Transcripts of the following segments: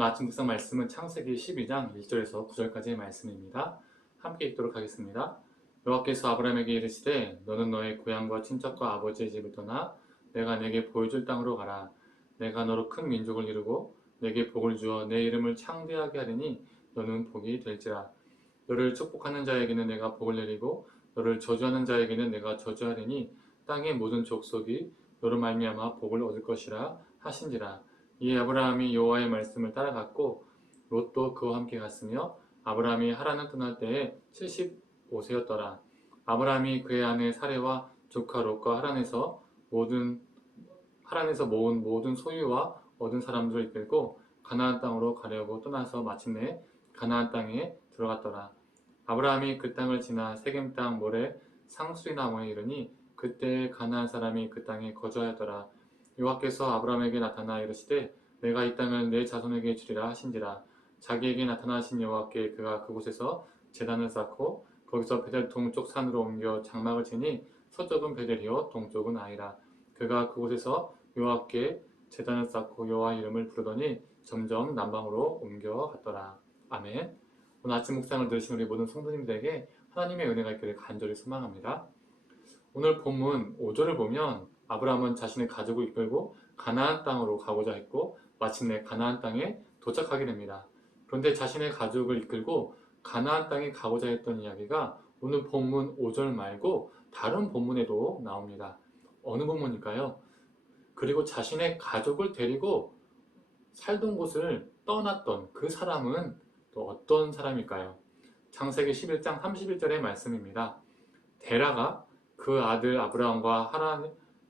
오늘 아침 묵상 말씀은 창세기 12장 1절에서 9절까지의 말씀입니다. 함께 읽도록 하겠습니다. 여호와께서 아브라함에게 이르시되 너는 너의 고향과 친척과 아버지의 집을 떠나 내가 내게 보여줄 땅으로 가라. 내가 너로 큰 민족을 이루고 내게 복을 주어 내 이름을 창대하게 하리니 너는 복이 될지라. 너를 축복하는 자에게는 내가 복을 내리고 너를 저주하는 자에게는 내가 저주하리니 땅의 모든 족속이 너로 말미암아 복을 얻을 것이라 하신지라. 이에 아브라함이 여호와의 말씀을 따라갔고 롯도 그와 함께 갔으며 아브라함이 하란을 떠날 때에 75세였더라. 아브라함이 그의 아내 사레와 조카 롯과 하란에서 모은 모든 소유와 얻은 사람들을 이끌고 가나안 땅으로 가려고 떠나서 마침내 가나안 땅에 들어갔더라. 아브라함이 그 땅을 지나 세겜 땅 모래 상수리 나무에 이르니 그때 가나안 사람이 그 땅에 거주하였더라. 여호와께서 아브라함에게 나타나 이르시되 내가 이 땅을 내 자손에게 주리라 하신지라. 자기에게 나타나신 여호와께 그가 그곳에서 제단을 쌓고 거기서 베델 동쪽 산으로 옮겨 장막을 치니 서쪽은 베델이요 동쪽은 아이라. 그가 그곳에서 여호와께 제단을 쌓고 여호와 이름을 부르더니 점점 남방으로 옮겨갔더라. 아멘. 오늘 아침 묵상을 들으신 우리 모든 성도님들에게 하나님의 은혜가 있기를 간절히 소망합니다. 오늘 본문 5절을 보면 아브라함은 자신의 가족을 이끌고 가나안 땅으로 가고자 했고 마침내 가나안 땅에 도착하게 됩니다. 그런데 자신의 가족을 이끌고 가나안 땅에 가고자 했던 이야기가 오늘 본문 5절 말고 다른 본문에도 나옵니다. 어느 본문일까요? 그리고 자신의 가족을 데리고 살던 곳을 떠났던 그 사람은 또 어떤 사람일까요? 창세기 11장 31절의 말씀입니다. 데라가 그 아들 아브라함과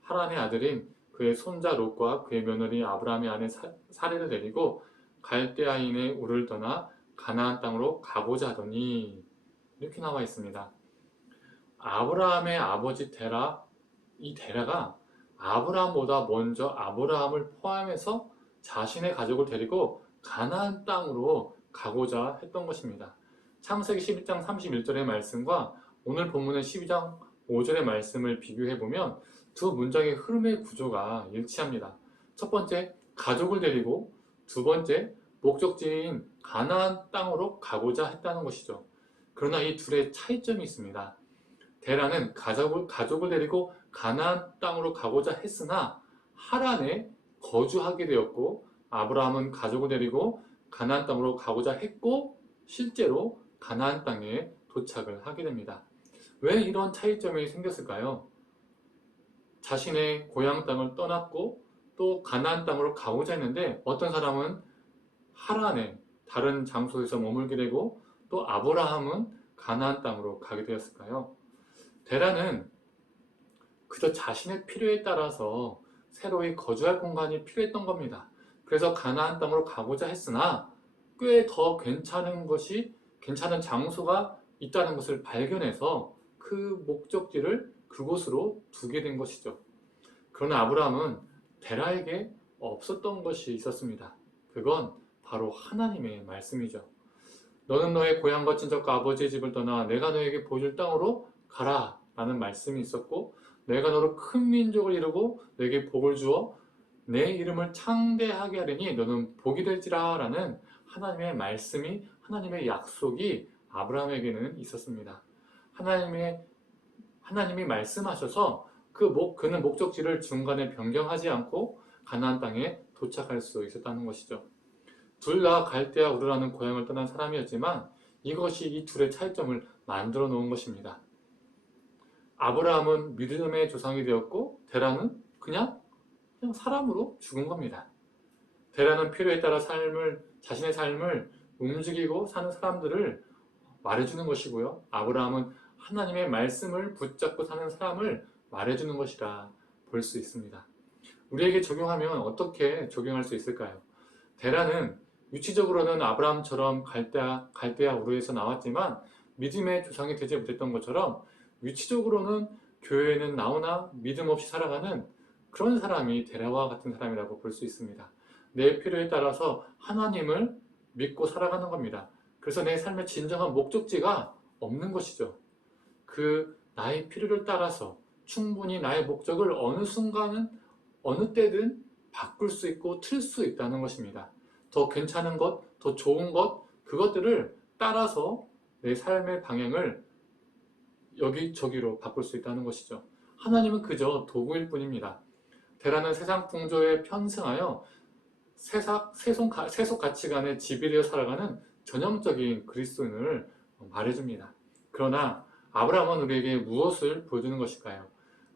하란의 아들인 그의 손자 롯과 그의 며느리 아브라함의 아내 사레를 데리고 갈대아인의 우를 떠나 가나안 땅으로 가고자 하더니 이렇게 나와 있습니다. 아브라함의 아버지 데라, 이 데라가 아브라함보다 먼저 아브라함을 포함해서 자신의 가족을 데리고 가나안 땅으로 가고자 했던 것입니다. 창세기 12장 31절의 말씀과 오늘 본문의 12장 5절의 말씀을 비교해보면 두 문장의 흐름의 구조가 일치합니다. 첫 번째, 가족을 데리고 두 번째, 목적지인 가나안 땅으로 가고자 했다는 것이죠. 그러나 이 둘의 차이점이 있습니다. 데라는 가족을 데리고 가나안 땅으로 가고자 했으나 하란에 거주하게 되었고 아브라함은 가족을 데리고 가나안 땅으로 가고자 했고 실제로 가나안 땅에 도착을 하게 됩니다. 왜 이런 차이점이 생겼을까요? 자신의 고향 땅을 떠났고 또 가나안 땅으로 가고자 했는데 어떤 사람은 하란에 다른 장소에서 머물게 되고 또 아브라함은 가나안 땅으로 가게 되었을까요? 데라는 그저 자신의 필요에 따라서 새로이 거주할 공간이 필요했던 겁니다. 그래서 가나안 땅으로 가고자 했으나 꽤 더 괜찮은 장소가 있다는 것을 발견해서 그 목적지를 그곳으로 두게 된 것이죠. 그러나 아브라함은 데라에게 없었던 것이 있었습니다. 그건 바로 하나님의 말씀이죠. 너는 너의 고향과 친척과 아버지의 집을 떠나 내가 너에게 보여줄 땅으로 가라 라는 말씀이 있었고 내가 너로 큰 민족을 이루고 내게 복을 주어 내 이름을 창대하게 하리니 너는 복이 될지라 라는 하나님의 말씀이 하나님의 약속이 아브라함에게는 있었습니다. 하나님이 말씀하셔서 그는 목적지를 중간에 변경하지 않고 가나안 땅에 도착할 수 있었다는 것이죠. 둘 다 갈대아 우르라는 고향을 떠난 사람이었지만 이것이 이 둘의 차이점을 만들어 놓은 것입니다. 아브라함은 믿음의 조상이 되었고 데라는 그냥 사람으로 죽은 겁니다. 데라는 필요에 따라 자신의 삶을 움직이고 사는 사람들을 말해주는 것이고요. 아브라함은 하나님의 말씀을 붙잡고 사는 사람을 말해주는 것이라 볼 수 있습니다. 우리에게 적용하면 어떻게 적용할 수 있을까요? 데라는 위치적으로는 아브라함처럼 갈대아 우르에서 나왔지만 믿음의 조상이 되지 못했던 것처럼 위치적으로는 교회에는 나오나 믿음 없이 살아가는 그런 사람이 데라와 같은 사람이라고 볼 수 있습니다. 내 필요에 따라서 하나님을 믿고 살아가는 겁니다. 그래서 내 삶의 진정한 목적지가 없는 것이죠. 나의 필요를 따라서 충분히 나의 목적을 어느 순간은 어느 때든 바꿀 수 있고 틀 수 있다는 것입니다. 더 괜찮은 것, 더 좋은 것, 그것들을 따라서 내 삶의 방향을 여기저기로 바꿀 수 있다는 것이죠. 하나님은 그저 도구일 뿐입니다. 대라는 세상 풍조에 편승하여 세속 가치관에 지배되어 살아가는 전형적인 그리스도인을 말해줍니다. 그러나 아브라함은 우리에게 무엇을 보여주는 것일까요?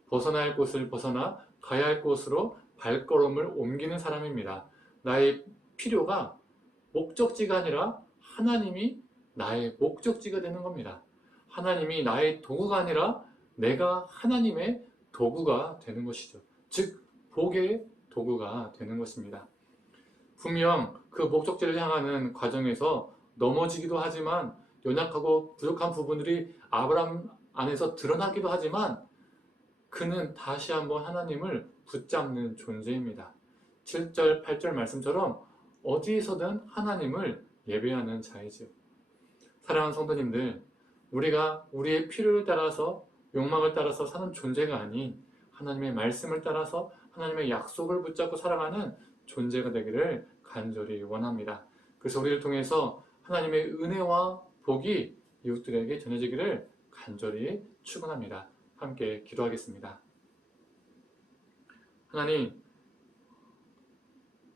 벗어나야 할 곳을 벗어나 가야 할 곳으로 발걸음을 옮기는 사람입니다. 나의 필요가 목적지가 아니라 하나님이 나의 목적지가 되는 겁니다. 하나님이 나의 도구가 아니라 내가 하나님의 도구가 되는 것이죠. 즉, 복의 도구가 되는 것입니다. 분명 그 목적지를 향하는 과정에서 넘어지기도 하지만 연약하고 부족한 부분들이 아브라함 안에서 드러나기도 하지만 그는 다시 한번 하나님을 붙잡는 존재입니다. 7절, 8절 말씀처럼 어디에서든 하나님을 예배하는 자이죠. 사랑하는 성도님들, 우리가 우리의 필요를 따라서 욕망을 따라서 사는 존재가 아닌 하나님의 말씀을 따라서 하나님의 약속을 붙잡고 살아가는 존재가 되기를 간절히 원합니다. 그래서 우리를 통해서 하나님의 은혜와 복이 이웃들에게 전해지기를 간절히 축원합니다. 함께 기도하겠습니다. 하나님,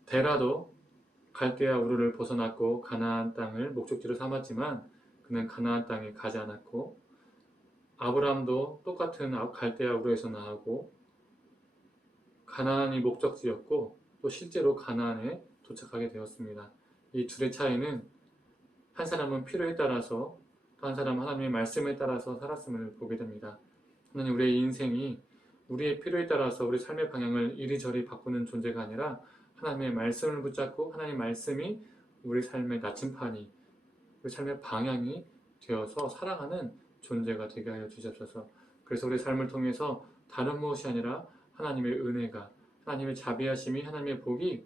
데라도 갈대아 우르를 벗어났고 가나안 땅을 목적지로 삼았지만 그는 가나안 땅에 가지 않았고, 아브라함도 똑같은 갈대아 우르에서 나오고 가나안이 목적지였고 또 실제로 가나안에 도착하게 되었습니다. 이 둘의 차이는 한 사람은 필요에 따라서 또 한 사람은 하나님의 말씀에 따라서 살았음을 보게 됩니다. 하나님, 우리의 인생이 우리의 필요에 따라서 우리 삶의 방향을 이리저리 바꾸는 존재가 아니라 하나님의 말씀을 붙잡고 하나님의 말씀이 우리 삶의 나침판이, 우리 삶의 방향이 되어서 살아가는 존재가 되게 하여 주시옵소서. 그래서 우리 삶을 통해서 다른 무엇이 아니라 하나님의 은혜가, 하나님의 자비하심이, 하나님의 복이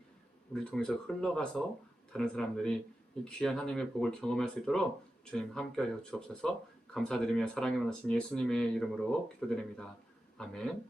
우리를 통해서 흘러가서 다른 사람들이 이 귀한 하나님의 복을 경험할 수 있도록 주님 함께하여 주옵소서. 감사드리며 사랑에 원하신 예수님의 이름으로 기도드립니다. 아멘.